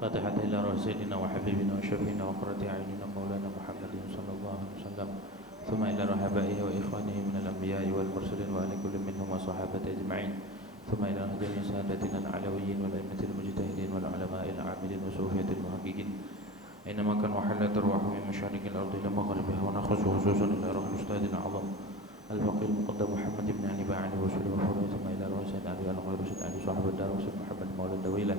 فاتحة إلى روح سيدنا وحبيبنا وشفينا وقرة أعيننا مولانا محمد صلى الله عليه وسلم، ثم إلى رحبائه وإخوانه من الأنبياء والمرسلين وآل كل منهم وصحابة أجمعين، ثم إلى جميع سادتنا العلويين والأئمة المجتهدين والعلماء العاملين وصوفية المحققين أينما كان وحلت أرواحهم من مشارق الأرض إلى مغربها، ونخص خصوصا إلى روح الأستاذ الأعظم الفقيه المقدم محمد بن علي باعني وسلم وفضل، ثم إلى روح سيد علي الغير سيد علي صاحب الدار وسيد محمد مولى الدويلة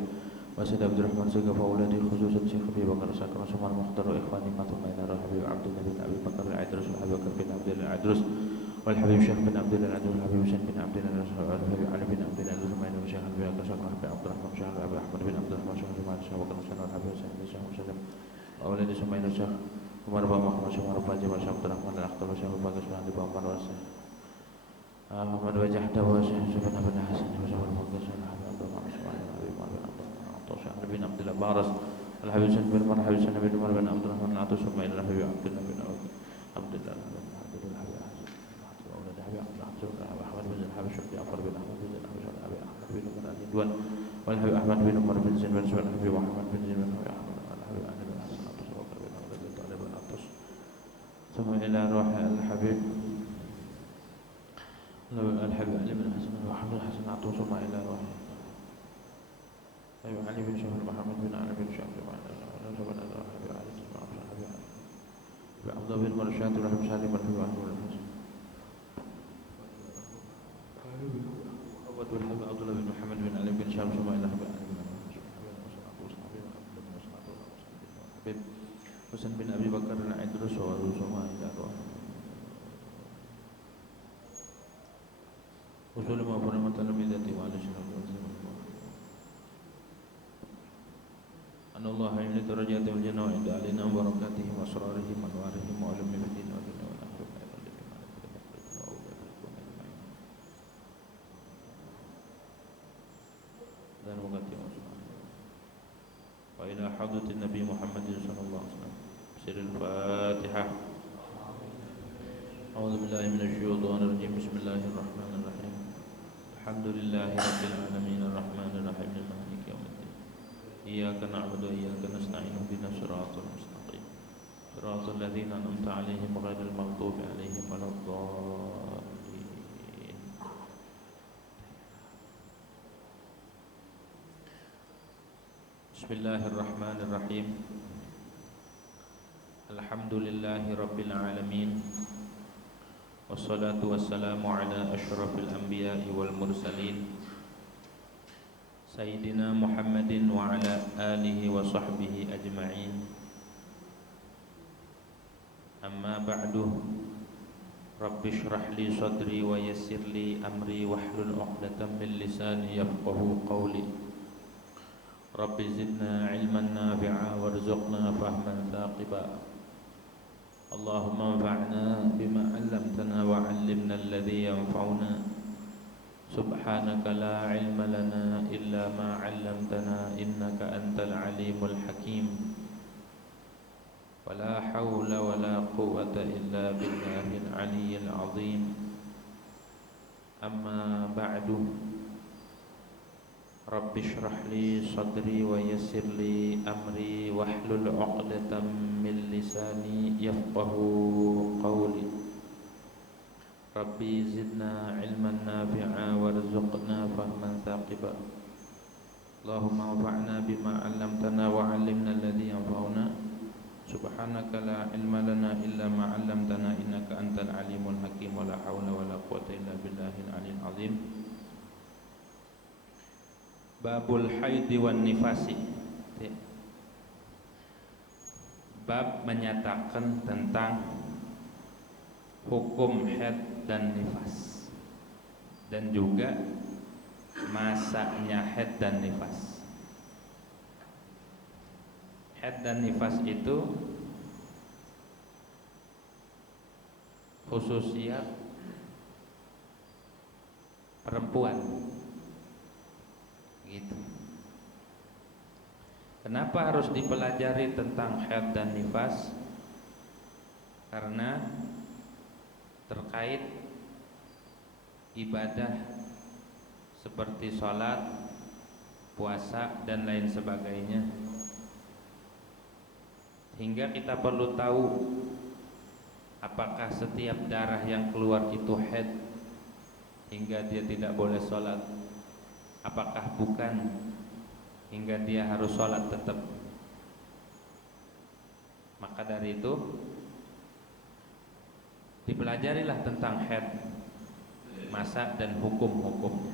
وسيد عبد الرحمن سقف وأولاده خصوصا شيخ أبي بكر ساكن سمر مختار وإخواني ما، ثم إلى روح حبيب عبد الله بن أبي بكر العدرس والحبيب بكر بن عبد الله العدرس والحبيب شيخ بن عبد الله العدرس والحبيب حسين بن عبد الله العدرس والحبيب علي بن عبد الله العدرس، ثم إلى شيخ أبي بكر ساكن بن عبد الرحمن شيخ أبي أحمد بن عبد الرحمن شيخ جمال شيخ بكر حسين والحبيب حسين بن شيخ مسلم وأولاده، ثم إلى شيخ عمر بن محمد شيخ عمر بن جمال شيخ عبد الرحمن الأخطر وشيخ أبو بكر شيخ علي بن عمر وشيخ محمد وجه دوا شيخ سبحان بن حسن وشيخ المقدس والحبيب عبد الله بن اسماعيل والحبيب عبد الله شيخ علي بن عبد الله بارس والحبيب حسين بن عمر الحبيب حسين بن عمر بن عبد الرحمن العطوس، ثم الى الحبيب عبد الله بن عبد الله بن الحبيب اولاد الحبيب عبد الله احمد بن الحبيب شيخ جعفر بن احمد بن الحبيب الحبيب احمد بن عمر الدوان والحبيب احمد بن عمر بن زين بن سعود الحبيب محمد بن زين بن احمد الحبيب علي بن حسن العطوس وبكر بن عبد الله طالب العطوس، ثم الى روح الحبيب الحبيب علي بن حسن وحمد حسن عطوس، ثم الى روح الحبيب علي بن شهر محمد بن علي بن شهر الحبيب علي بن عبد الله بن مرشاد والحبيب سالم والحبيب علي بن حسن والحبيب عبد الله بن محمد بن علي بن شهر، ثم الى الحبيب علي بن الحبيب حسن بن ابي بكر العدرس، ثم الى روح وصول ما فرمت تلميذتي وعلى شرف أن الله يملي درجات الجنة وعند علينا وبركاتهم وأسرارهم وأنوارهم وعلم في الدين والدنيا والآخرة أيضا للإيمان بالمخلصين وأولياء الكون أجمعين. dan mengganti وإلى حضرة النبي محمد صلى الله عليه وسلم سر الفاتحة. أعوذ بالله من الشيطان الرجيم. بسم الله الرحمن الرحيم. الحمد لله رب العالمين الرحمن الرحيم مالك يوم الدين إياك نعبد وإياك نستعين اهدنا الصراط المستقيم صراط الذين أنعمت عليهم غير المغضوب عليهم ولا الضالين. بسم الله الرحمن الرحيم. الحمد لله رب العالمين wassalatu wassalamu ala asyrafil anbiya'i wal mursalin Sayyidina Muhammadin wa ala alihi wa sahbihi ajma'in. Amma ba'du. Rabbi shrah li sadri wa yassir li amri wahlul 'uqdatam min lisani yafqahu qawli. Rabbi zidna 'ilman nafi'a warzuqna fahman thaqiba. Allahumma anfa'na bima 'allamtana wa 'allimna alladhi yanfa'una. Subhanaka la 'ilma lana illa ma 'allamtana innaka antal 'alimul hakim. Wa la hawla wa la quwwata illa billahil 'aliyyil 'azim. Amma ba'du. Rabbi shrah li sadri wa yassir li amri wahlul 'uqdatam min lisani yafqahu qawli. Rabbi zidna 'ilman nafi'a warzuqna fahman thaqiba. Allahumma anfa'na bima 'allamtana wa 'allimna alladhi yanfa'una. Subhanaka la 'ilma lana illa ma 'allamtana innaka antal 'alimul hakim. Wa la hawla wa la quwwata illa billahil 'aliyyil 'azim. Babul haidi wan nifasi. Bab menyatakan tentang hukum haid dan nifas, dan juga masanya haid dan nifas. Haid dan nifas itu khususiyat perempuan gitu. Kenapa harus dipelajari tentang haid dan nifas? Karena terkait ibadah seperti sholat, puasa dan lain sebagainya hingga kita perlu tahu apakah setiap darah yang keluar itu haid hingga dia tidak boleh sholat, apakah bukan hingga dia harus sholat tetap. Maka dari itu dipelajarilah tentang haid, masa dan hukum-hukumnya.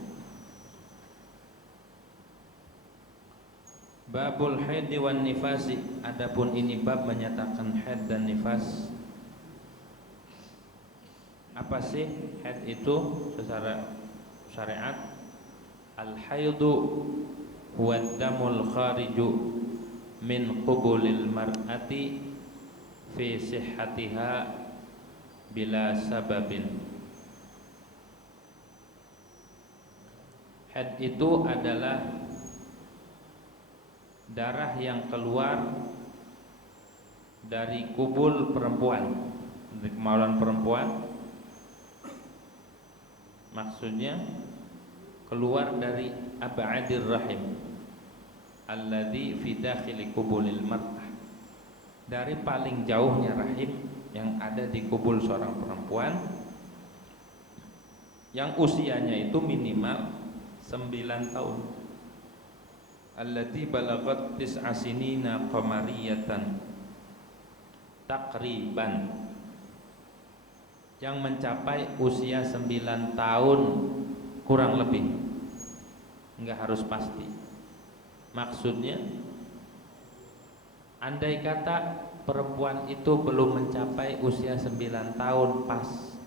Babul haid wan nifasi, adapun ini bab menyatakan haid dan nifas. Apa sih haid itu secara syariat? Al haidu huwa damul khariju min qubulil mar'ati fi sihhatiha bila sababin. Haid itu adalah darah yang keluar dari kubul perempuan, dari kemaluan perempuan. Maksudnya keluar dari ab'adir rahim alladzi fi dakhili kubulil mar'ah, dari paling jauhnya rahim yang ada di kubul seorang perempuan yang usianya itu minimal 9 tahun. Allati balagat tis'a sinina qamariyatan, takriban, yang mencapai usia 9 tahun kurang lebih, enggak harus pasti. Maksudnya andai kata perempuan itu belum mencapai usia 9 tahun pas,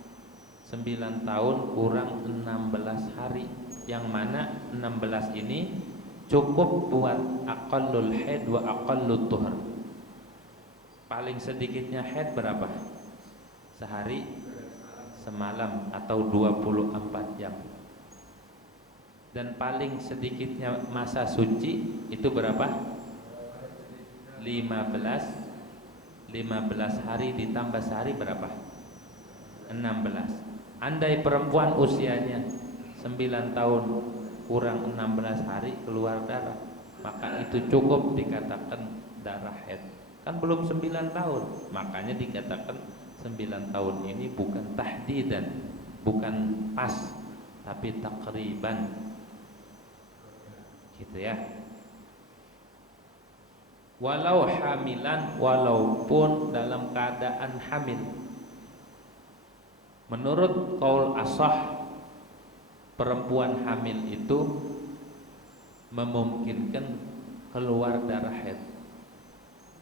9 tahun kurang 16 hari, yang mana 16 ini cukup buat aqallul haid wa aqallut tuhur. Paling sedikitnya haid berapa? Sehari semalam atau 24 jam. Dan paling sedikitnya masa suci itu berapa? 15 hari ditambah sehari berapa? 16. Andai perempuan usianya 9 tahun kurang 16 hari keluar darah, maka itu cukup dikatakan darah haid. Kan belum 9 tahun, makanya dikatakan 9 tahun ini bukan tahdidan, bukan pas, tapi takriban, gitu ya. Walau hamilan, walaupun dalam keadaan hamil. Menurut qaul ashah, perempuan hamil itu memungkinkan keluar darah haid.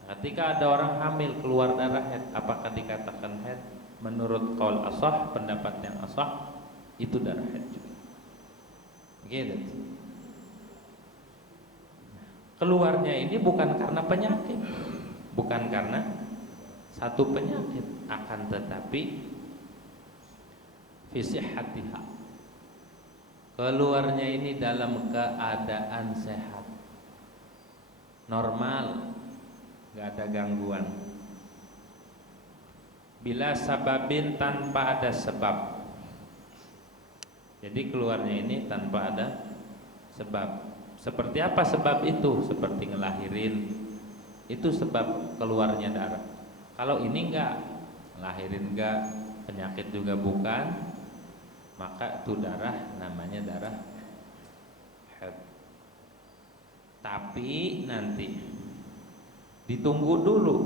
Ketika ada orang hamil keluar darah haid, apakah dikatakan haid? Menurut qaul ashah, pendapat yang ashah, itu darah haid juga. Gitu. Keluarnya ini bukan karena penyakit, bukan karena satu penyakit, akan tetapi fi sihhatiha, keluarnya ini dalam keadaan sehat, normal, gak ada gangguan. Bila sababin, tanpa ada sebab. Jadi keluarnya ini tanpa ada sebab. Seperti apa sebab itu? Seperti ngelahirin, itu sebab keluarnya darah. Kalau ini enggak, ngelahirin enggak, penyakit juga bukan, maka itu darah namanya darah haid. Tapi nanti ditunggu dulu,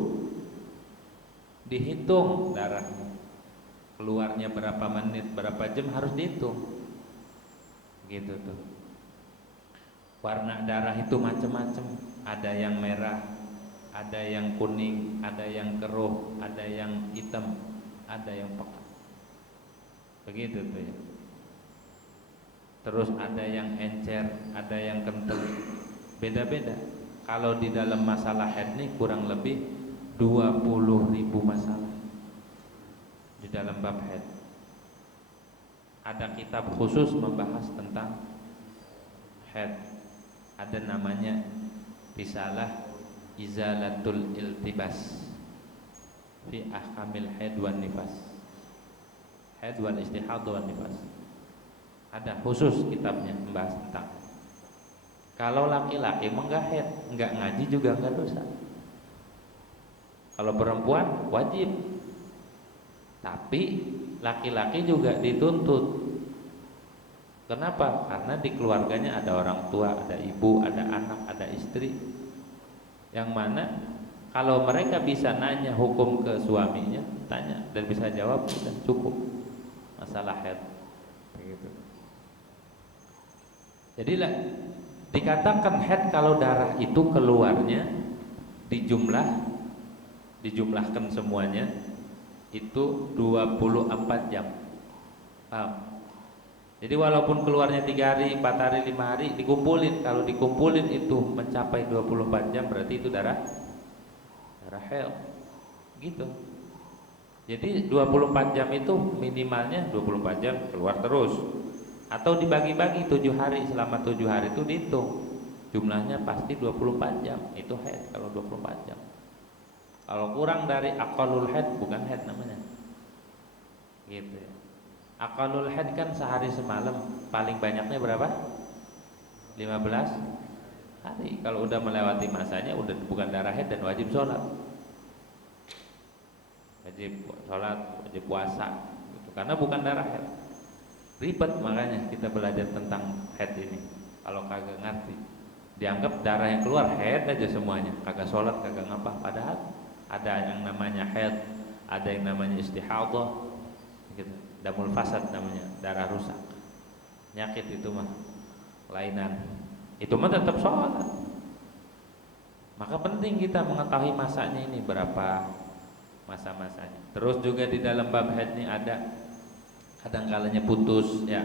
dihitung darahnya, keluarnya berapa menit, berapa jam, harus dihitung. Gitu tuh. Warna darah itu macam-macam, ada yang merah, ada yang kuning, ada yang keruh, ada yang hitam, ada yang pekat. Begitu tuh ya. Terus ada yang encer, ada yang kental, beda-beda. Kalau di dalam masalah haid ini kurang lebih 20.000 masalah di dalam bab haid. Ada kitab khusus membahas tentang haid. Ada namanya Risalah Izalatul Iltibas fi Ahkamil Haid wan Nifas, Haid wal Istihad wan Nifas. Ada khusus kitabnya membahas tentang. Kalau laki-laki enggak haid, enggak ngaji juga enggak dosa. Kalau perempuan wajib. Tapi laki-laki juga dituntut. Kenapa? Karena di keluarganya ada orang tua, ada ibu, ada anak, ada istri. Yang mana kalau mereka bisa nanya hukum ke suaminya, tanya dan bisa jawab, sudah cukup masalah haid. Begitu. Jadilah dikatakan haid kalau darah itu keluarnya dijumlahkan semuanya itu 24 jam. Paham? Jadi walaupun keluarnya 3 hari, 4 hari, 5 hari dikumpulin, kalau dikumpulin itu mencapai 24 jam berarti itu darah haid. Gitu. Jadi 24 jam itu minimalnya 24 jam keluar terus. Atau dibagi-bagi 7 hari, selama 7 hari itu dihitung. Jumlahnya pasti 24 jam. Itu haid kalau 24 jam. Kalau kurang dari aqallul haid bukan haid namanya. Gitu ya. Aqallul haid kan sehari semalam, paling banyaknya berapa? 15 hari. Kalau udah melewati masanya udah bukan darah haid dan wajib sholat. Wajib sholat, wajib puasa gitu. Karena bukan darah haid. Ribet makanya kita belajar tentang haid ini. Kalau kagak ngerti, dianggap darah yang keluar haid aja semuanya, kagak sholat, kagak ngapa. Padahal ada yang namanya haid, ada yang namanya istihadah gitu. Damul fasad namanya, darah rusak. Penyakit itu mah lainan. Itu mah tetap sholat. Maka penting kita mengetahui masanya ini berapa masa-masanya. Terus juga di dalam bab haid ini ada kadang kalanya putus ya,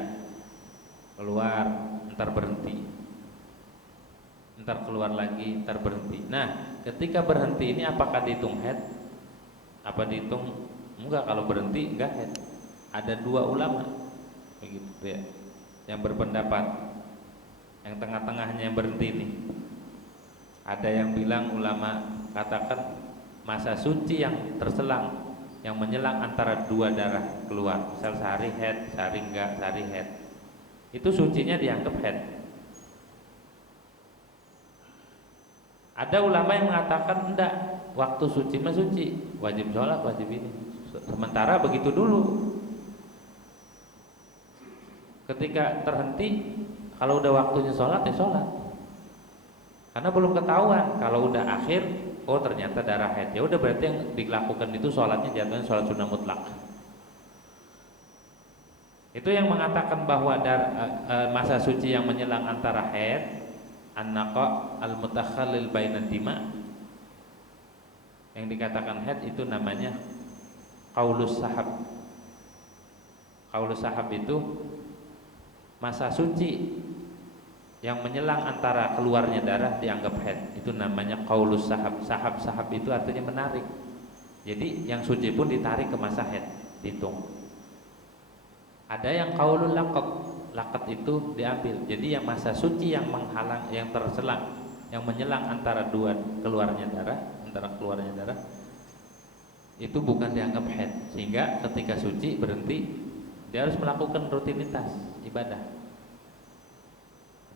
keluar ntar berhenti, ntar keluar lagi, ntar berhenti. Nah, ketika berhenti ini apakah dihitung haid? Apa dihitung enggak? Kalau berhenti enggak haid. Ada 2 ulama begitu ya, yang berpendapat, yang tengah-tengahnya yang berhenti ini. Ada yang bilang ulama katakan masa suci yang terselang, yang menyelang antara 2 darah keluar, misal sehari haid, sehari enggak, sehari haid, itu sucinya dianggap haid. Ada ulama yang mengatakan enggak, waktu suci mah suci, wajib sholat, wajib ini. Sementara begitu dulu. Ketika terhenti, kalau udah waktunya sholat ya sholat. Karena belum ketahuan. Kalau udah akhir, oh ternyata darah haid, ya udah berarti yang dilakukan itu sholatnya jatuhnya sholat sunnah mutlak. Itu yang mengatakan bahwa masa suci yang menyelang antara haid, an-naqa al-mutakhallil bainan dima, yang dikatakan haid itu namanya qaulus sahab. Qaulus sahab itu masa suci yang menyelang antara keluarnya darah dianggap haid. Itu namanya qaulus sahab. Sahab itu artinya menarik. Jadi yang suci pun ditarik ke masa haid, dihitung. Ada yang qaulul laqat. Laqat itu diambil. Jadi yang masa suci yang menghalang, yang terselang, yang menyelang antara 2 keluarnya darah, itu bukan dianggap haid. Sehingga ketika suci berhenti, dia harus melakukan rutinitas ibadah.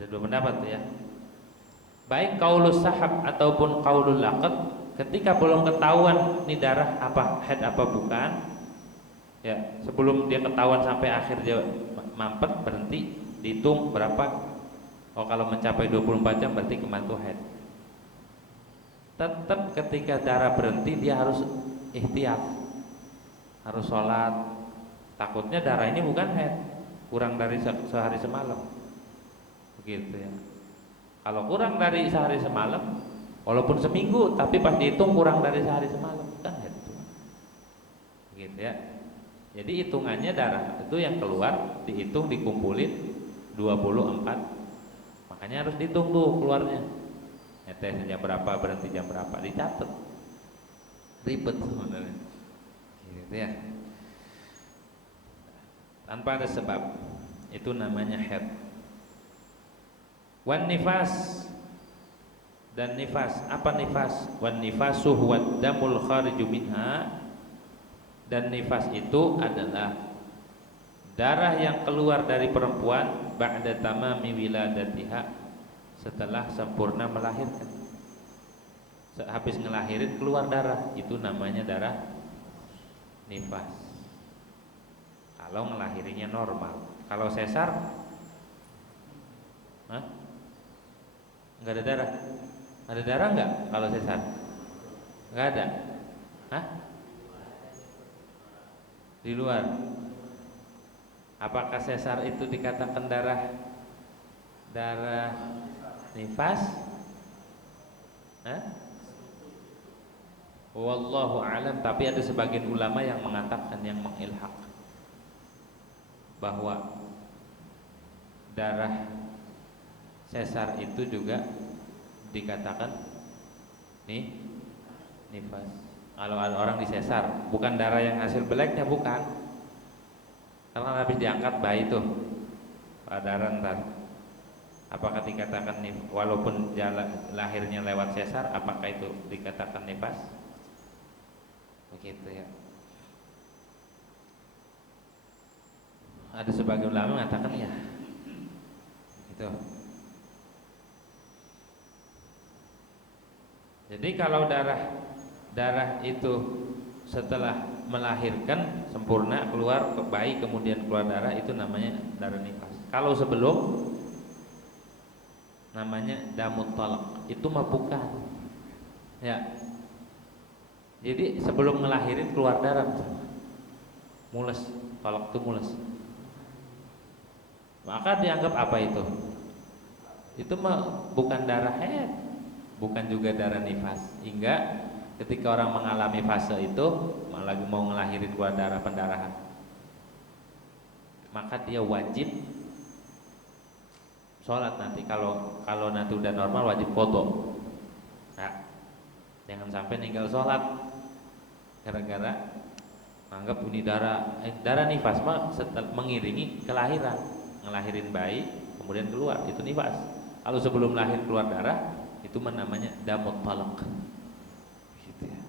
Ada 2 pendapat ya. Baik qaulus sahab ataupun qaulul laqat, ketika belum ketahuan ini darah apa, haid apa bukan, ya, sebelum dia ketahuan sampai akhir dia mampet berhenti, dihitung berapa. Oh, kalau mencapai 24 jam berarti kemantu haid. Tetap ketika darah berhenti dia harus ihtiyat, harus sholat. Takutnya darah ini bukan haid, kurang dari sehari semalam. Begitu ya. Kalau kurang dari sehari semalam, walaupun seminggu, tapi pas dihitung kurang dari sehari semalam, kan haid itu. Begitu ya. Jadi hitungannya darah itu yang keluar dihitung, dikumpulin 24. Makanya harus dihitung tuh keluarnya. Nyetes jam berapa, berhenti jam berapa, dicatat. Ribet sebenarnya. Gitu ya. Tanpa ada sebab, itu namanya haid. Wan nifas, dan nifas. Apa nifas? Wan nifasu huwad damul khariju minha. Dan nifas itu adalah darah yang keluar dari perempuan ba'da tamami wiladatiha, setelah sempurna melahirkan. habis ngelahirin keluar darah, itu namanya darah nifas. Kalau ngelahirinya normal. Kalau sesar, nggak ada darah. Ada darah nggak kalau sesar? Nggak ada. Di luar. Apakah sesar itu dikatakan darah nifas? Wallahu a'lam. Tapi ada sebagian ulama yang mengatakan, yang mengilhaq, bahwa darah sesar itu juga dikatakan nifas. Kalau ada orang disesar, bukan darah yang hasil beleknya, bukan. Karena habis diangkat bayi tuh, darah ntar. Apakah dikatakan walaupun lahirnya lewat sesar, apakah itu dikatakan nifas? Begitu ya. Ada sebagian ulama mengatakan ya. Gitu. Jadi kalau darah itu setelah melahirkan sempurna keluar ke bayi kemudian keluar darah, itu namanya darah nifas. Kalau sebelum namanya damut talak, itu mah bukan. Ya. Jadi sebelum ngelahirin keluar darah, mules, talak itu mules. Maka dianggap apa itu? Itu mah bukan darah haid, bukan juga darah nifas. Hingga ketika orang mengalami fase itu, lagi mau ngelahirin keluar darah pendarahan, maka dia wajib sholat nanti. Kalau nanti udah normal wajib qadha. Nah, jangan sampai ninggal sholat gara-gara anggap ini darah nifas mah mengiringi kelahiran, ngelahirin bayi kemudian keluar, itu nifas. Kalau sebelum lahir keluar darah, itu namanya damut talaq. Gitu ya.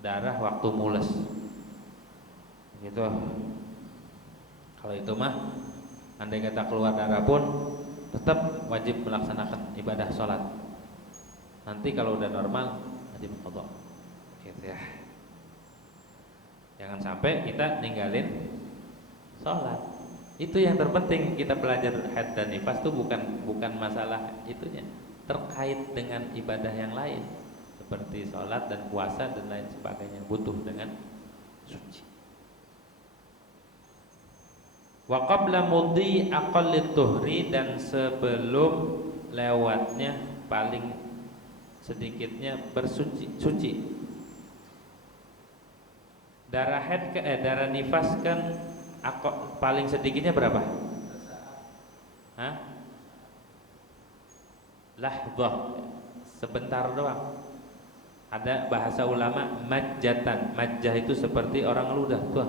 Darah waktu mules. Gitu. Kalau itu mah andai kata keluar darah pun tetap wajib melaksanakan ibadah sholat. Nanti kalau udah normal wajib qadha. Gitu ya. Jangan sampai kita ninggalin sholat. Itu yang terpenting. Kita belajar haid dan nifas itu bukan masalah itunya, terkait dengan ibadah yang lain seperti sholat dan puasa dan lain sebagainya, butuh dengan suci. Wa qabla mudhi aqallit tuhri, dan sebelum lewatnya paling sedikitnya suci. Darah haid darah nifas kan paling sedikitnya berapa? Lahdzah, sebentar doang. Ada bahasa ulama majjatan. Majjah itu seperti orang ludah, tuh.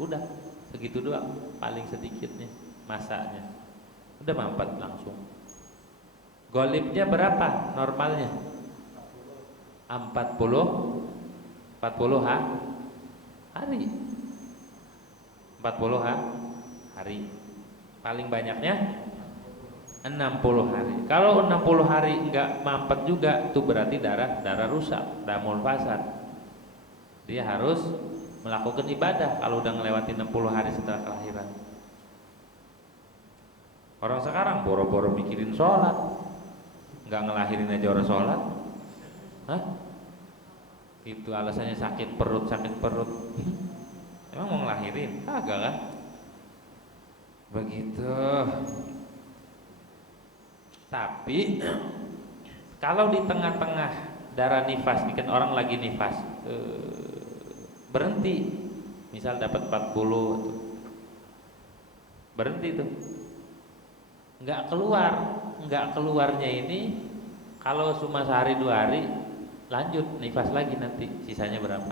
Udah segitu doang paling sedikitnya masanya. Udah mampet langsung. Golibnya berapa normalnya? 40 hari. 40 hari. Paling banyaknya 60 hari. Kalau 60 hari enggak mampet juga, itu berarti darah rusak, damul fasad. Dia harus melakukan ibadah kalau udah melewati 60 hari setelah kelahiran. Orang sekarang boro-boro mikirin sholat, enggak ngelahirin aja orang sholat. Itu alasannya sakit perut. Emang mau ngelahirin? Kagak kan? Begitu. Tapi kalau di tengah-tengah darah nifas, bikin orang lagi nifas, berhenti, misal dapat 40, berhenti tuh, nggak keluarnya ini, kalau cuma sehari 2 hari, lanjut nifas lagi nanti, sisanya berapa?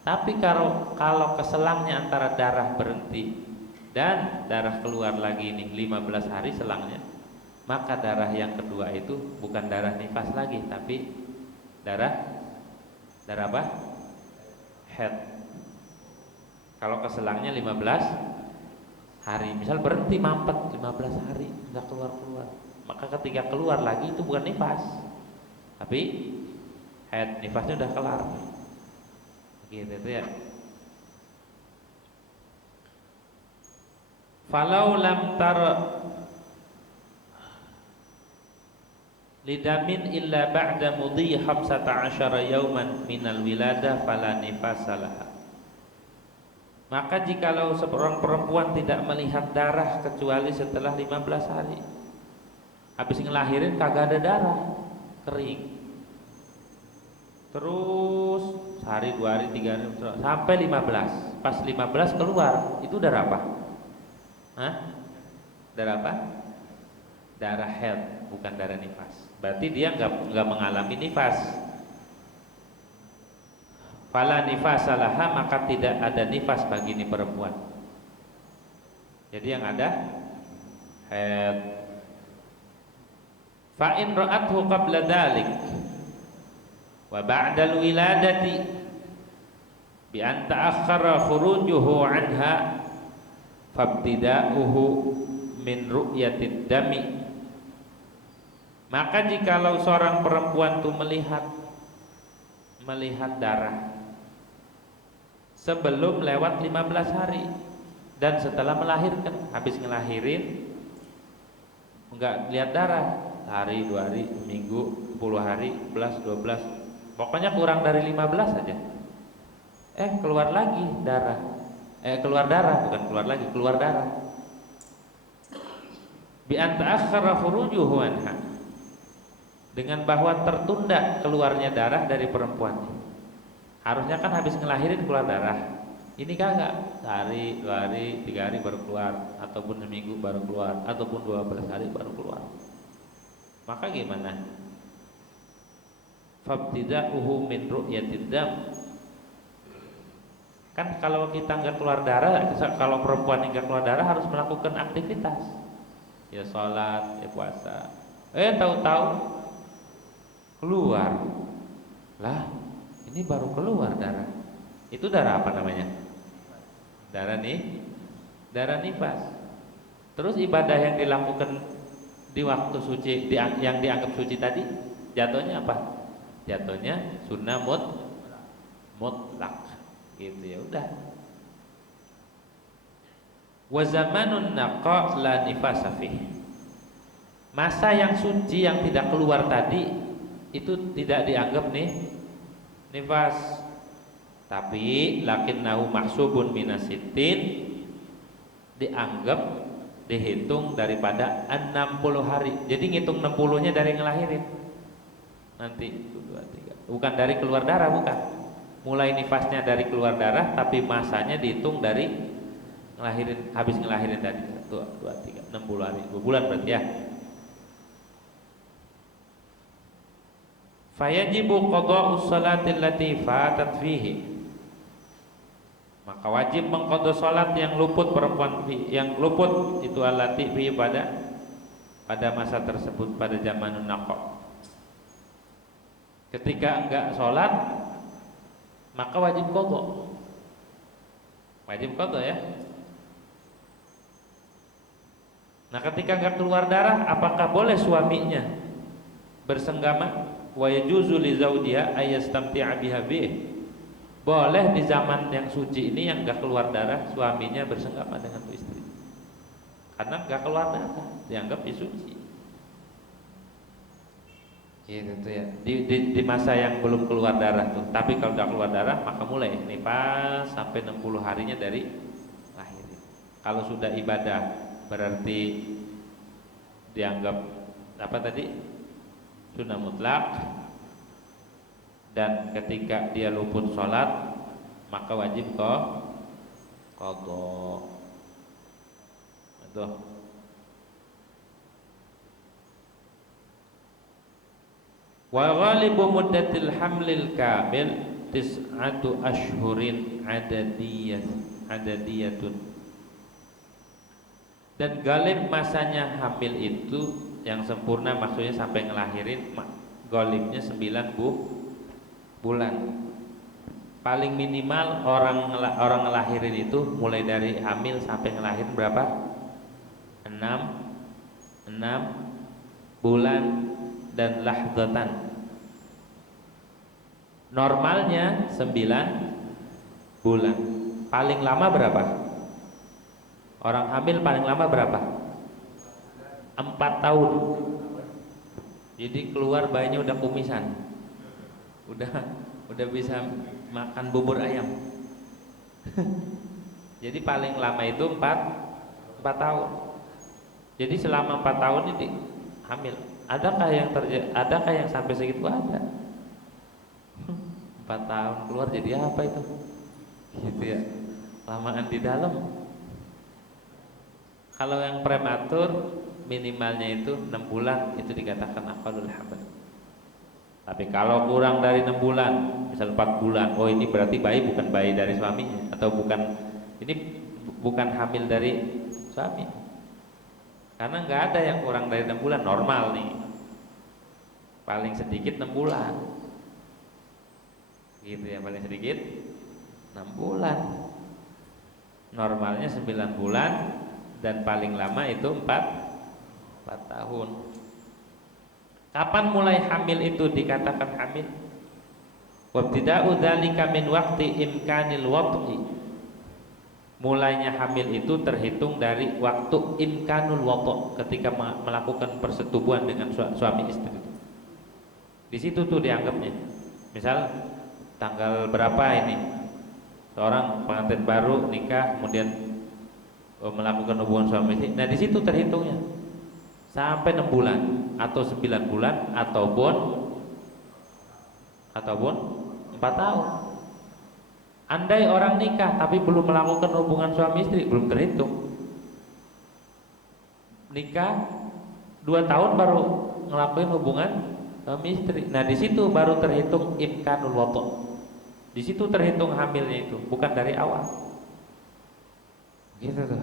Tapi kalau keselangnya antara darah berhenti dan darah keluar lagi ini 15 hari selangnya, maka darah yang kedua itu bukan darah nifas lagi, tapi darah apa? Haid. Kalau keselangnya 15 hari, misal berhenti mampet 15 hari nggak keluar, maka ketika keluar lagi itu bukan nifas, tapi haid, nifasnya udah kelar. Gitu itu ya. Falau lam tar lidamin illa ba'da mudhi 15 yauman minal wiladah fala nifasalah. Maka jikalau seorang perempuan tidak melihat darah kecuali setelah 15 hari, habis ngelahirin kagak ada darah, kering, terus sehari, 2 hari, 3 hari sampai 15. Pas 15 keluar, itu darah apa? Hah? Darah apa? Darah haid, bukan darah nifas. Berarti dia nggak mengalami nifas. Fala nifasalaha, maka tidak ada nifas bagi ini perempuan. Jadi yang ada haid. Fa in ra'athu qabla dzalik wa ba'da al-wiladati bi an ta'akhkhara khurujuhu anha fabtida'uhu min ru'yatid dami. Maka jikalau seorang perempuan itu melihat darah sebelum lewat 15 hari dan setelah melahirkan, habis ngelahirin enggak lihat darah, hari, 2 hari, minggu, 10 hari, 11, 12, pokoknya kurang dari 15 saja, keluar lagi darah, keluar darah, bukan keluar lagi, keluar darah. Bi an ta'akhkhara khurujuhu anha, dengan bahwa tertunda keluarnya darah dari perempuan. Harusnya kan habis ngelahirin keluar darah, ini kagak, sehari, 2 hari, 3 hari baru keluar, ataupun seminggu baru keluar, ataupun 12 hari baru keluar. Maka gimana? Fabtida'uhu min ru'yatid dam. Kan kalau kita nggak keluar darah, kalau perempuan nggak keluar darah harus melakukan aktivitas, ya sholat, ya puasa. Tahu-tahu keluar lah, ini baru keluar darah. Itu darah apa namanya? Darah nifas. Terus ibadah yang dilakukan di waktu suci, yang dianggap suci tadi, jatuhnya apa? Jatuhnya sunnah mutlak. Gitu ya udah. Wa zamanun naqa la nifasa fih. Masa yang suci yang tidak keluar tadi itu tidak dianggap nifas, tapi lakinnahu mahsubun minasitin, dianggap dihitung daripada 60 hari. Jadi ngitung 60-nya dari ngelahirin. Nanti 1, 2, 3. Bukan dari keluar darah, bukan. Mulai nifasnya dari keluar darah, tapi masanya dihitung dari ngelahirin, habis ngelahirin tadi. 1, 2, 3, 60 hari, 2 bulan berarti ya. Fayajibu qada'us salatil lati fatat fihi, maka wajib mengqada salat yang luput perempuan, yang luput itu allati fi pada masa tersebut, pada zamanun naqa. Ketika enggak salat maka wajib qada. Wajib qada ya. Nah, ketika enggak keluar darah, apakah boleh suaminya bersenggama? Wa yajuzu li zawjiha ayastamti'a biha bih. Boleh di zaman yang suci ini yang enggak keluar darah, suaminya bersenggama dengan istri. Karena enggak keluar darah, dianggap suci. Gitu ya. Di masa yang belum keluar darah tuh. Tapi kalau udah keluar darah maka mulai nifas sampai 60 harinya dari lahir. Kalau sudah ibadah berarti dianggap apa tadi? Sunnah mutlak. Dan ketika dia luput sholat maka wajib qadha. Itu. Wa ghalibu muddatil hamlil kamil 9 ashhurin adadiyatun. Dan galib masanya hamil itu yang sempurna, maksudnya sampai ngelahirin, galibnya 9 bulan. Paling minimal orang ngelahirin itu mulai dari hamil sampai ngelahirin berapa? 6 bulan dan lahdzatan. Normalnya 9 bulan. Paling lama berapa? Orang hamil paling lama berapa? 4 tahun. Jadi keluar bayinya udah kumisan, udah bisa makan bubur ayam. Jadi paling lama itu 4 tahun. Jadi selama 4 tahun ini hamil. Adakah yang sampai segitu? Ada. 4 tahun keluar jadi apa itu? Gitu ya. Lamaan di dalam. Kalau yang prematur minimalnya itu 6 bulan, itu dikatakan aqallul hamil. Tapi kalau kurang dari 6 bulan, misal 4 bulan, oh ini berarti bayi bukan bayi dari suaminya, atau bukan hamil dari suami. Karena nggak ada yang kurang dari 6 bulan, normal nih. Paling sedikit 6 bulan. Gitu ya, paling sedikit 6 bulan. Normalnya 9 bulan dan paling lama itu 4 tahun. Kapan mulai hamil itu dikatakan hamil? Wabtida'u dzalika min waqti imkanil wad'i. Mulainya hamil itu terhitung dari waktu imkanul wad'i, ketika melakukan persetubuhan dengan suami istri. Di situ tuh dianggapnya. Misal tanggal berapa ini? Seorang pengantin baru nikah kemudian melakukan hubungan suami istri. Nah, di situ terhitungnya. Sampai 6 bulan atau 9 bulan ataupun 4 tahun. Andai orang nikah tapi belum melakukan hubungan suami istri, belum terhitung. Nikah 2 tahun baru ngelakuin hubungan suami istri. Nah, di situ baru terhitung imkanul wad'i. Di situ terhitung hamilnya itu, bukan dari awal. Gitu tuh.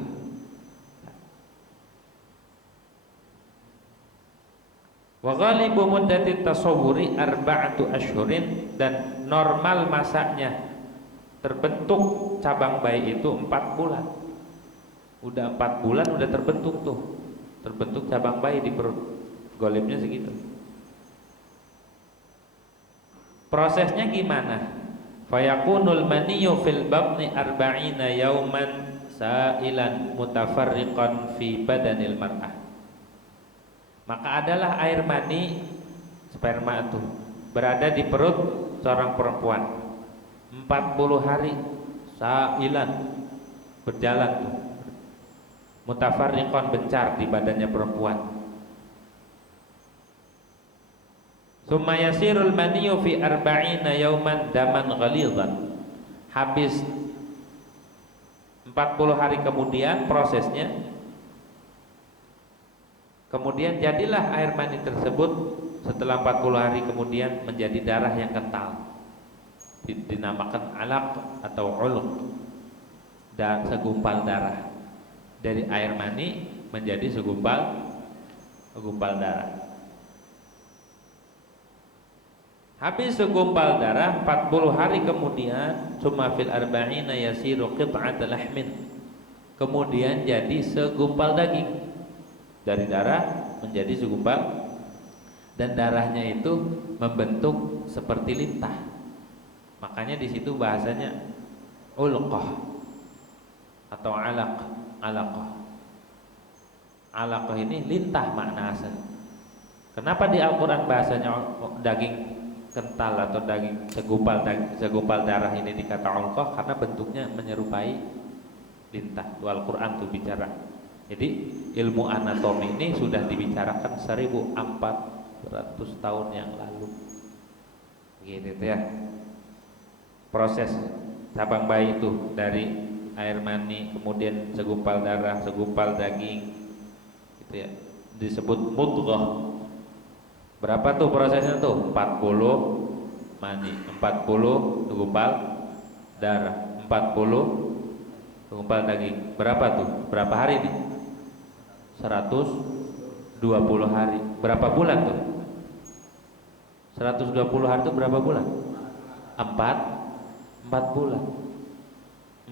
Wa ghalibu muddati tasawwuri 4 ashhurin, dan normal masanya terbentuk cabang bayi itu 4 bulan. Udah 4 bulan udah terbentuk tuh. Terbentuk cabang bayi di perut. Ghalibnya segitu. Prosesnya gimana? Fayakunul maniyyu fil batni 40 yauman sa'ilan mutafarriqan fi badanil mar'ah. Maka adalah air mani, sperma itu berada di perut seorang perempuan 40 hari sa'ilan, berjalan tuh, mutafarriqan, bencar di badannya perempuan. Tsumma yasirul maniyyu fi 40 yauman daman ghalidhan. Habis 40 hari kemudian prosesnya, kemudian jadilah air mani tersebut setelah 40 hari kemudian menjadi darah yang kental, dinamakan alaq atau uluq, dan segumpal darah. Dari air mani menjadi segumpal darah. Habis segumpal darah 40 hari kemudian, summa fil 40 yasiru qit'at lahmin, kemudian jadi segumpal daging. Dari darah menjadi segumpal, dan darahnya itu membentuk seperti lintah. Makanya di situ bahasanya ulqah atau alaqah. Alaqah ini lintah makna asal. Kenapa di Al-Qur'an bahasanya daging kental atau daging segumpal darah ini dikata ulqah? Karena bentuknya menyerupai lintah. Al-Qur'an tuh bicara. Jadi ilmu anatomi ini sudah dibicarakan 1400 tahun yang lalu. Gitu ya. Proses cabang bayi itu dari air mani, kemudian segumpal darah, segumpal daging, gitu ya. Disebut mudghah. Berapa tuh prosesnya tuh? 40 mani, 40 segumpal darah, 40 segumpal daging. Berapa tuh? Berapa hari nih? 120 hari. Berapa bulan tuh? 120 hari itu berapa bulan? 4 bulan.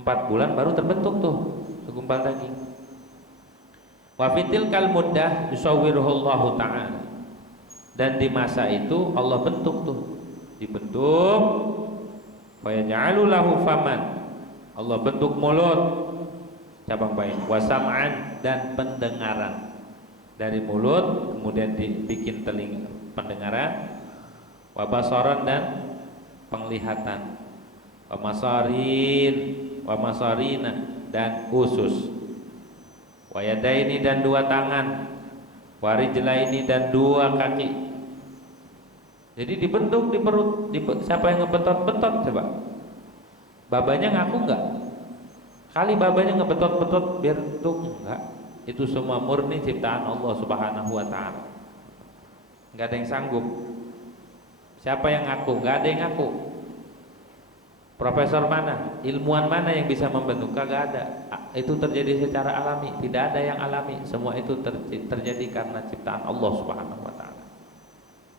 4 bulan baru terbentuk tuh segumpal daging. Wa fitil kal muddah yusawwiruhullahu ta'ala. Dan di masa itu Allah bentuk tuh dibentuk. Fayaj'alu lahu faman, Allah bentuk mulut, cabang bayi, wasam'an, dan pendengaran. Dari mulut kemudian dibikin telinga, pendengaran, wabasaran, dan penglihatan, wamasarina, dan usus, wayadaini, dan dua tangan, warijlaini, dan dua kaki. Jadi dibentuk di perut, siapa yang ngebetot-betot coba? Babanya ngaku enggak? Kali babanya ngebetot-betot biar bentuk enggak? Itu semua murni ciptaan Allah Subhanahu wa taala. Enggak ada yang sanggup. Siapa yang ngaku? Enggak ada yang ngaku. Profesor mana? Ilmuwan mana yang bisa membentuk? Kagak ada. Itu terjadi secara alami, tidak ada yang alami. Semua itu terjadi karena ciptaan Allah Subhanahu wa taala.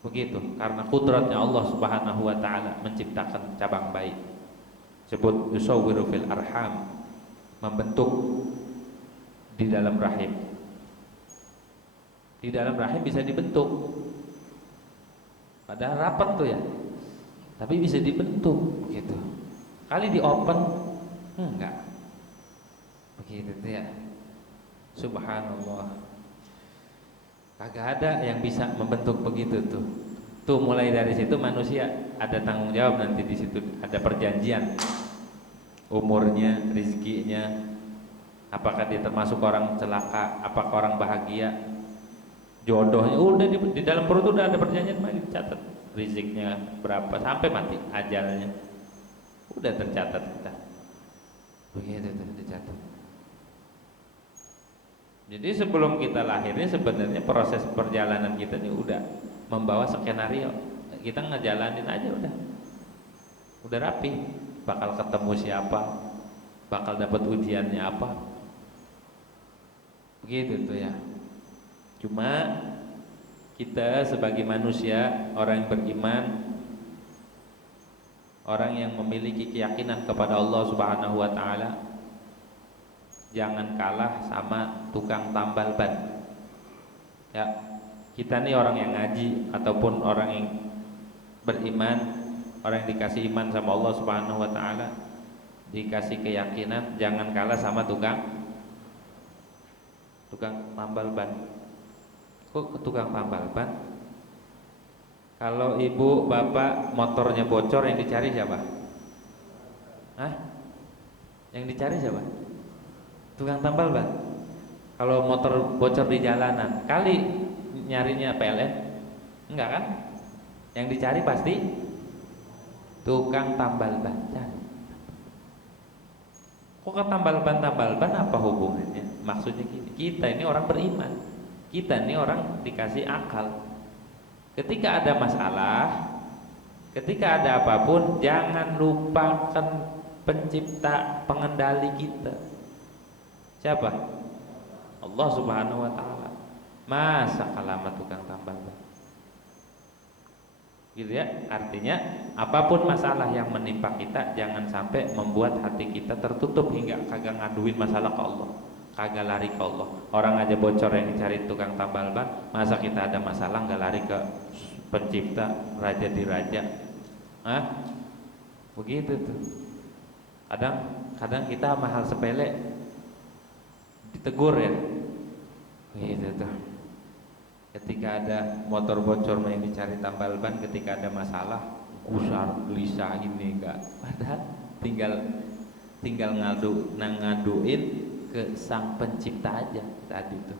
Begitu, karena kudratnya Allah Subhanahu wa taala menciptakan cabang bayi. Sebut yusawwiru fil arham, membentuk di dalam rahim. Di dalam rahim bisa dibentuk. Padahal rapat tuh ya. Tapi bisa dibentuk gitu. Kali di open enggak. Begitu tuh ya. Subhanallah. Kagak ada yang bisa membentuk begitu tuh. Tuh mulai dari situ manusia ada tanggung jawab nanti di situ, ada perjanjian. Umurnya, rezekinya, apakah dia termasuk orang celaka, apakah orang bahagia, jodohnya udah di dalam perut udah ada perjanjian, mari dicatat. Riziknya berapa sampai mati ajalnya. Udah tercatat kita. Begitu tuh dicatat. Jadi sebelum kita lahirnya sebenarnya proses perjalanan kita ini udah membawa skenario. Kita ngejalanin aja udah rapi. Bakal ketemu siapa, bakal dapat ujiannya apa. Begitu tuh ya. Cuma kita sebagai manusia, orang yang beriman, orang yang memiliki keyakinan kepada Allah Subhanahu wa taala, jangan kalah sama tukang tambal ban. Ya, kita nih orang yang ngaji ataupun orang yang beriman, orang yang dikasih iman sama Allah Subhanahu wa taala, dikasih keyakinan, jangan kalah sama tukang tambal ban. Kok tukang tambal ban? Kalau ibu bapak motornya bocor, yang dicari siapa? Hah? Yang dicari siapa? Tukang tambal ban. Kalau motor bocor di jalanan, kali nyarinya PLN? Enggak kan? Yang dicari pasti tukang tambal ban. Kok ke tambal ban apa hubungannya? Maksudnya gini, kita ini orang beriman, kita ini orang dikasih akal. Ketika ada masalah, ketika ada apapun, jangan lupakan pencipta, pengendali kita. Siapa? Allah Subhanahu wa taala. Masa kalamat tukang tambal ban? Gitu ya. Artinya apapun masalah yang menimpa kita, jangan sampai membuat hati kita tertutup hingga kagak ngaduin masalah ke Allah, kagak lari ke Allah. Orang aja bocor yang dicari tukang tambal ban, masa kita ada masalah nggak lari ke pencipta, raja di raja? Hah? Begitu tuh. Kadang kita mahal sepele ditegur ya, gitu tuh. Ketika ada motor bocor yang dicari tambal ban, ketika ada masalah gusar gelisah ini enggak, padahal tinggal ngaduin ke sang pencipta aja tadi tuh,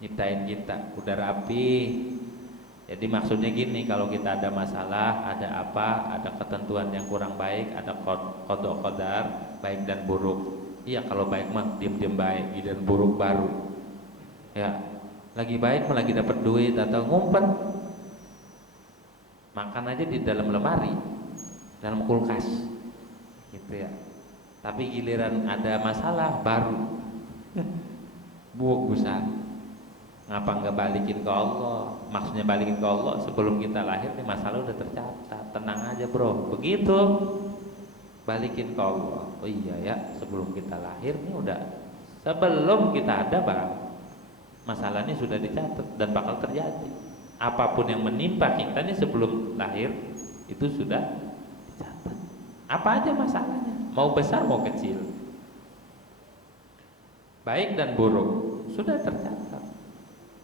nyiptain kita udah rapi. Jadi maksudnya gini, kalau kita ada masalah, ada apa, ada ketentuan yang kurang baik, ada qada qadar baik dan buruk. Iya, kalau baik mah diam-diam baik, dan buruk baru. Ya, lagi baik mah lagi dapat duit atau ngumpet, makan aja di dalam lemari, dalam kulkas, gitu ya. Tapi giliran ada masalah baru, buuk besar. Ngapa nggak balikin ke Allah? Maksudnya balikin ke Allah sebelum kita lahir nih masalah udah tercatat. Tenang aja bro, begitu. Balikin ke Allah. Oh iya ya, sebelum kita lahir nih udah, sebelum kita ada bang, masalah ini sudah dicatat dan bakal terjadi. Apapun yang menimpa kita nih sebelum lahir itu sudah dicatat. Apa aja masalahnya, mau besar mau kecil, baik dan buruk, sudah tercatat.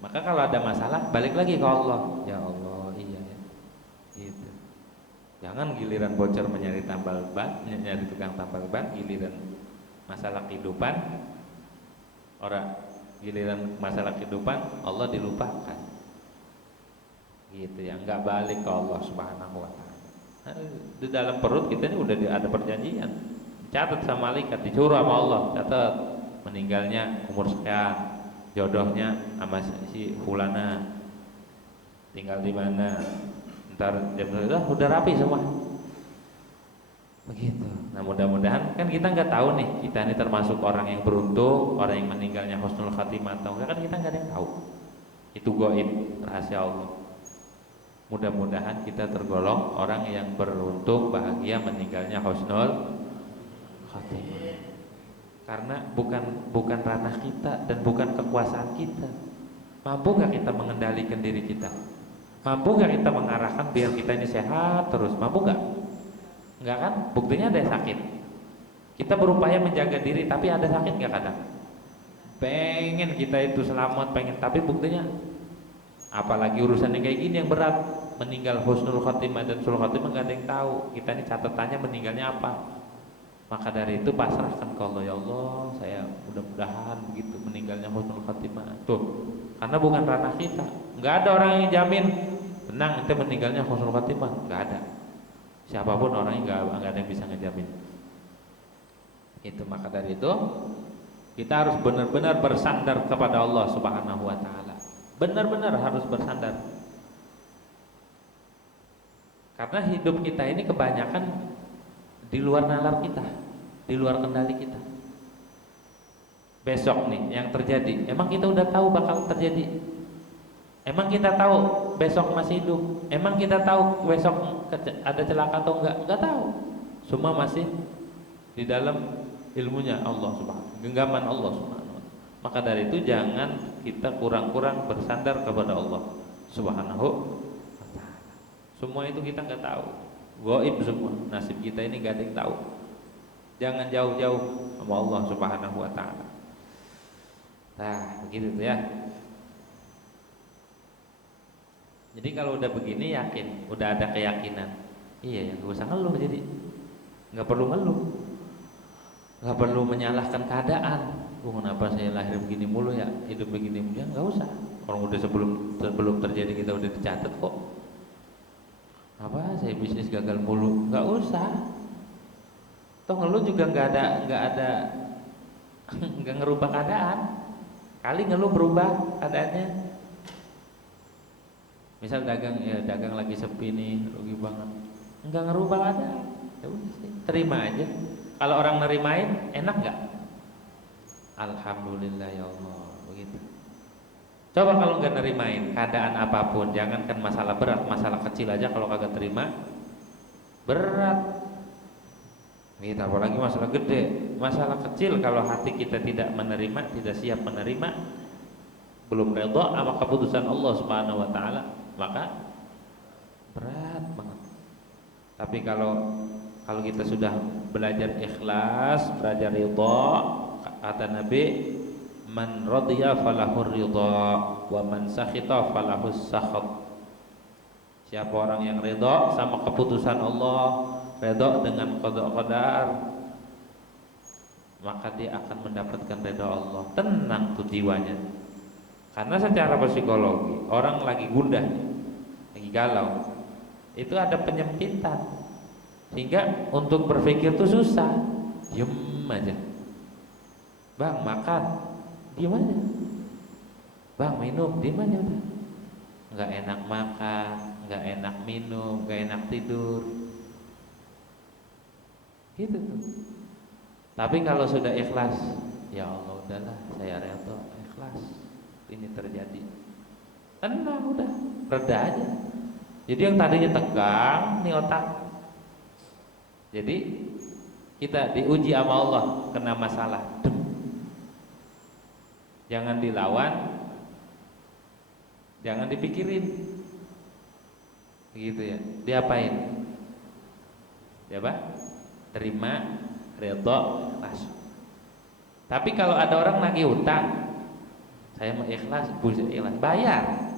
Maka kalau ada masalah balik lagi ke Allah. Ya Allah, iya ya, gitu. Jangan giliran bocor mencari tambal ban, nyari tukang tambal ban, giliran masalah kehidupan orang, giliran masalah kehidupan Allah dilupakan. Gitu ya, nggak balik ke Allah Subhanahu wa taala. Nah, di dalam perut kita ini udah ada perjanjian. Catat sama malaikat, disuruh sama Allah, catat meninggalnya umur sekian, jodohnya sama si fulana, tinggal di mana, ntar jam udah rapi semua. Begitu. Nah mudah-mudahan, kan kita nggak tahu nih, kita ini termasuk orang yang beruntung, orang yang meninggalnya husnul khatimah atau enggak, kan kita nggak ada yang tahu. Itu gaib, rahasia Allah. Mudah-mudahan kita tergolong orang yang beruntung, bahagia, meninggalnya husnul khatimah. Karena bukan ranah kita dan bukan kekuasaan kita. Mampu nggak kita mengendalikan diri kita? Mampu nggak kita mengarahkan biar kita ini sehat terus? Mampu nggak? Nggak kan? Buktinya ada yang sakit. Kita berupaya menjaga diri, tapi ada sakit nggak kadang? Pengen kita itu selamat, pengen, tapi buktinya apalagi urusannya kayak gini yang berat, meninggal husnul khatimah dan sul khatimah, nggak ada yang tahu kita ini catatannya meninggalnya apa. Maka dari itu pasrahkan ke Allah. Ya Allah, saya mudah-mudahan begitu meninggalnya husnul khatimah. Tuh, karena bukan ranah kita. Nggak ada orang yang jamin tenang nanti meninggalnya husnul khatimah, nggak ada. Siapapun orangnya nggak ada yang bisa ngejamin itu. Maka dari itu kita harus benar-benar bersandar kepada Allah Subhanahu wa taala. Benar-benar harus bersandar. Karena hidup kita ini kebanyakan di luar nalar kita, di luar kendali kita. Besok nih yang terjadi, emang kita udah tahu bakal terjadi? Emang kita tahu besok masih hidup? Emang kita tahu besok ada celaka atau enggak? Enggak tahu. Semua masih di dalam ilmunya Allah Subhanahu, genggaman Allah Subhanahu. Maka dari itu jangan kita kurang-kurang bersandar kepada Allah Subhanahu wa taala. Semua itu kita enggak tahu. Gaib semua. Nasib kita ini enggak ada yang tahu. Jangan jauh-jauh sama Allah Subhanahu wa taala. Nah, begitu ya. Jadi kalau udah begini yakin, udah ada keyakinan. Iya ya, gak usah ngeluh jadi. Gak perlu ngeluh. Gak perlu menyalahkan keadaan. Kenapa saya lahir begini mulu ya, hidup begini mulu ya, gak usah. Orang udah sebelum terjadi kita udah dicatat kok. Apa saya bisnis gagal mulu, gak usah. Toh ngeluh juga gak ada gak ngerubah keadaan. Kali ngeluh berubah keadaannya. Misal dagang lagi sepi nih, rugi banget. Enggak ngerubah ada. Ya udah sih, terima aja. Kalau orang nerimain enak enggak? Alhamdulillah ya Allah, begitu. Coba kalau enggak nerimain keadaan apapun, jangankan masalah berat, masalah kecil aja kalau kagak terima berat. Gitu, apalagi masalah gede, masalah kecil kalau hati kita tidak menerima, tidak siap menerima, belum redha sama keputusan Allah Subhanahu wa taala, maka berat banget. Tapi kalau kita sudah belajar ikhlas, belajar ridha, kata Nabi, man radiya falahur ridha wa man sakhita falahus sakhat. Siapa orang yang ridha sama keputusan Allah, ridha dengan qada qadar, maka dia akan mendapatkan ridha Allah. Tenang tuh jiwanya. Karena secara psikologi orang lagi gundah, lagi galau, itu ada penyempitan, sehingga untuk berpikir tuh susah. Diem aja. Bang makan, diem aja. Bang minum, diem aja udah. Nggak enak makan, nggak enak minum, nggak enak tidur. Gitu tuh. Tapi kalau sudah ikhlas, ya Allah udahlah, saya redha, ikhlas. Ini terjadi, tenang udah, reda aja. Jadi yang tadinya tegang nih otak, jadi kita diuji sama Allah, kena masalah, jangan dilawan, jangan dipikirin, begitu ya. Diapain? Ya Pak? Terima, ridho, ikhlas. Tapi kalau ada orang nagih utang, saya mau ikhlas, ikhlas, bayar.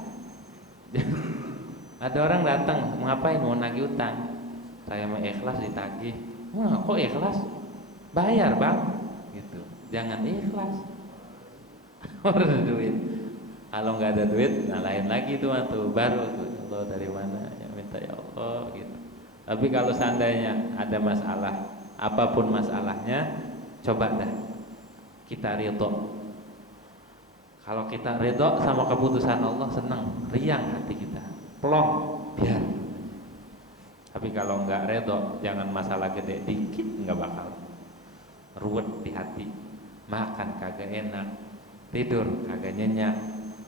Ada orang datang, ngapain mau nagih utang? Saya mau ikhlas ditagih. Wah, kok ikhlas? Bayar Bang, gitu. Jangan ikhlas. Harus duit. Kalau nggak ada duit, nah lain lagi tuh baru tuh Allah dari mana ya minta ya Allah gitu. Tapi kalau seandainya ada masalah, apapun masalahnya, coba dah kita ridho. Kalau kita ridho sama keputusan Allah, senang, riang hati kita, plong, biar. Tapi kalau nggak ridho, jangan masalah gede dikit nggak bakal ruwet di hati. Makan kagak enak, tidur kagak nyenyak,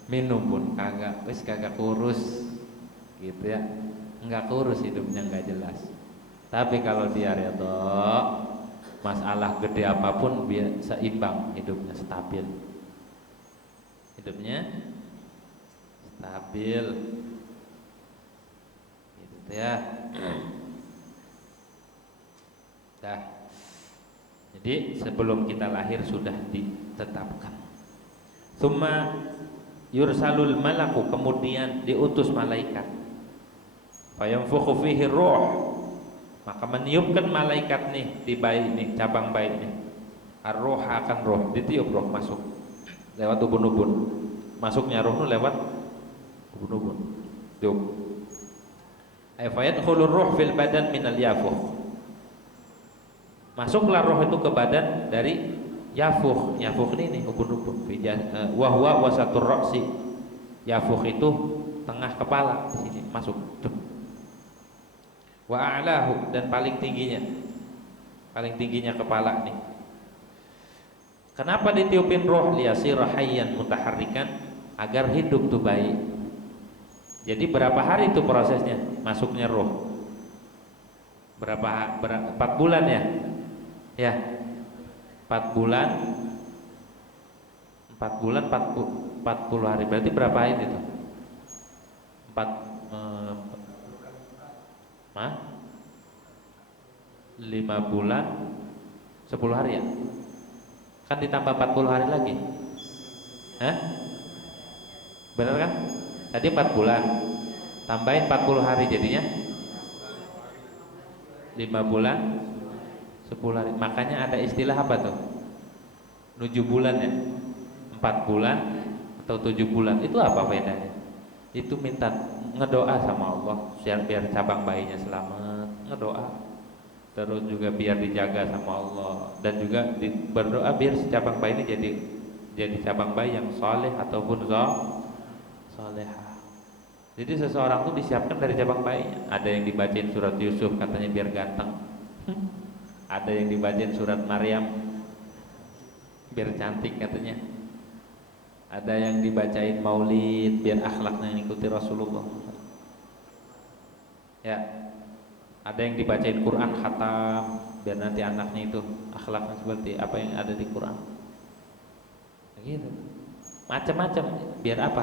minum pun kagak, wis kagak kurus, gitu ya, nggak kurus hidupnya, nggak jelas. Tapi kalau dia ridho, masalah gede apapun biar seimbang hidupnya, stabil. Hidupnya stabil, gitu ya. Dah. Jadi sebelum kita lahir sudah ditetapkan. Tsumma yursalul malaku, kemudian diutus malaikat. Fayanfukhu fihi ruh, maka meniupkan malaikat nih di bayi nih, cabang bayi nih. Ar-ruh akan roh, ditiup roh masuk lewat ubun-ubun. Masuknya roh itu lewat ubun-ubun. Tiup. Ay fayadkhulur ruh fil badan minal yafukh. Masuklah roh itu ke badan dari yafukh. Yafukh ini ubun-ubun. Wa huwa wasatur ra'si. Yafukh itu tengah kepala, di sini masuk. Wa a'lahu, dan paling tingginya kepala nih. Kenapa ditiupin roh? Liyasira hayyan mutaharrikan, agar hidup tuh bayi. Jadi berapa hari itu prosesnya masuknya roh? 4 bulan ya? Ya, 4 bulan 40 hari. Berarti berapa hari itu? 5 bulan 10 hari ya? Kan ditambah 40 hari lagi. Hah? Benar kan? Tadi 4 bulan, tambahin 40 hari jadinya 5 bulan 10 hari. Makanya ada istilah apa tuh? 7 bulan ya? 4 bulan atau 7 bulan. Itu apa bedanya? Itu minta ngedoa sama Allah biar cabang bayinya selamat, ngedoa. Terus juga biar dijaga sama Allah, dan juga berdoa biar si cabang bayi ini jadi cabang bayi yang soleh ataupun solehah. Jadi seseorang tuh disiapkan dari cabang bayinya. Ada yang dibacain surat Yusuf katanya biar ganteng. Ada yang dibacain surat Maryam biar cantik katanya. Ada yang dibacain maulid biar akhlaknya ngikuti Rasulullah. Ya. Ada yang dibacain Quran khatam biar nanti anaknya itu akhlaknya seperti apa yang ada di Quran. Begitu. Macam-macam. Biar apa?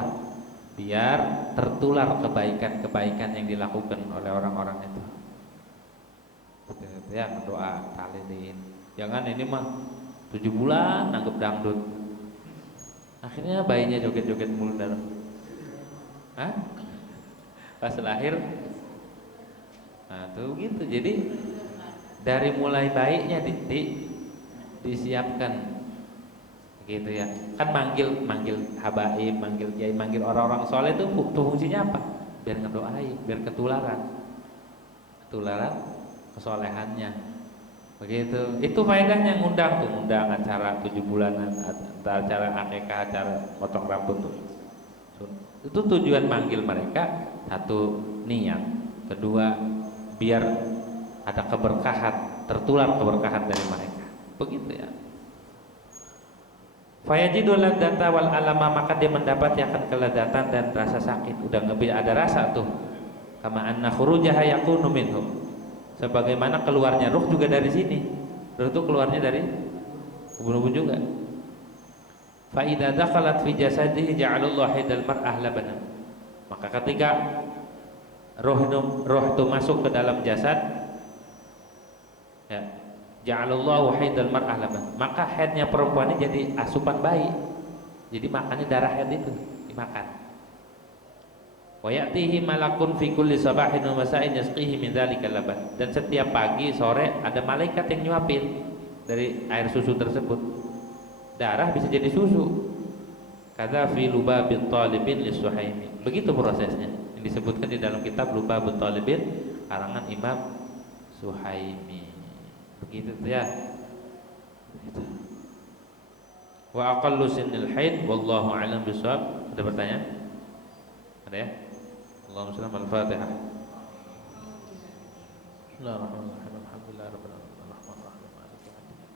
Biar tertular kebaikan-kebaikan yang dilakukan oleh orang-orang itu. Ya, doa talilin. Jangan ini mah 7 bulan nanggep dangdut. Akhirnya bayinya joget-joget mulu dalam. Hah? Pas lahir, nah tuh gitu. Jadi dari mulai bayinya disiapkan gitu ya. Kan manggil habaib, manggil kiai, manggil orang-orang soleh itu fungsinya apa? Biar ngedoain, biar ketularan kesolehannya. Begitu. Itu faedahnya ngundang acara 7 bulanan, acara akikah, acara potong rambut tuh. Itu tujuan manggil mereka, satu niat, kedua biar ada keberkahan, tertular keberkahan dari mereka. Begitu ya. Fayajidul ladzata wal alama, maka dia mendapati akan kelezatan dan rasa sakit. Udah nggak ada rasa tuh. Kama anna khurujaha yakunu minhum. Sebagaimana keluarnya ruh juga dari sini. Ruh itu keluarnya dari ubun-ubun juga. Fa idza dakhalat fi jasadihi ja'alallahu hidal mar'ah labana. Maka ketika roh itu masuk ke dalam jasad, Ya. Ja'alallahu haidal mar'ah laban. Maka haidnya perempuan ini jadi asupan bayi. Jadi makannya darah haid itu dimakan. Wa ya'tihi malakun fi kulli sabahin wa masa'in yasqihi min dzalikal laban. Dan setiap pagi sore ada malaikat yang nyuapin dari air susu tersebut. Darah bisa jadi susu. Kata fi lubabit talibin lis-Suhaimi. Begitu prosesnya. Yang disebutkan di dalam kitab Lubabut Talibin karangan Imam Suhaimi. Begitu ya. Wa aqallu sinnil haid wallahu a'lam bishawab. Ada pertanyaan? Ada ya? Allahumma shalli al-Fatihah. Bismillahirrahmanirrahim. Alhamdulillahirabbil alamin. Arrahmanirrahim. Maliki yaumiddin.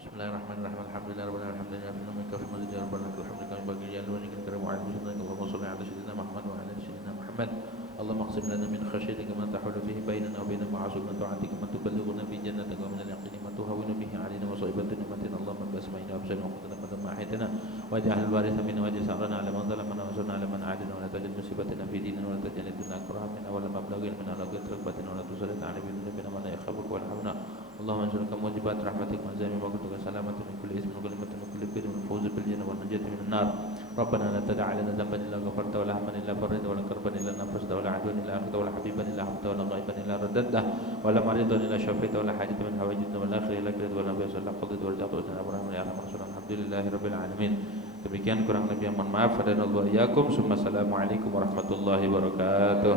Bismillahirrahmanirrahim. Alhamdulillahirabbil alamin. Alhamdulillahirabbil alamin. Alhamdulillah bagi jalur ini kita mu'ad bismillah. Allahumma shalli ala sayyidina Muhammad wa ala sayyidina Muhammad. اللهم اقسم لنا من خشيتك ما تحول به بيننا وبين معاصيك من طاعتك ما تبلغنا به جنتك ومن اليقين ما تهون به علينا مصائب الدنيا متنا اللهم باسمائنا وابصارنا وقوتنا ما احييتنا واجعل الوارث منا واجعل ثارنا على من ظلمنا وانصرنا على من عادنا ولا تجعل مصيبتنا في ديننا ولا تجعل الدنيا اكبر همنا ولا مبلغ علمنا ولا قدر رغبتنا ولا تسلط على بنا من لا يخافك ولا يرحمنا اللهم انصرك موجبات رحمتك وزامي وقتك سلامة من كل اسم وكلمة من كل بر والفوز بالجنة والنجاة من النار ربنا لا تدع لنا ذنبا الا غفرته ولا هما الا فرجته ولا كربا الا نفسته ولا عدوا الا اخذته ولا حبيبا الا حبته ولا غائبا الا رددته ولا مريضا الا شفيته ولا حاجة من حوائج الدنيا والاخره الا قضيت ولا بأس الا قضيت ولا تقضي ولا ابراهيم يا ارحم الراحمين الحمد لله رب العالمين. Demikian kurang lebih mohon maaf. Assalamualaikum warahmatullahi wabarakatuh.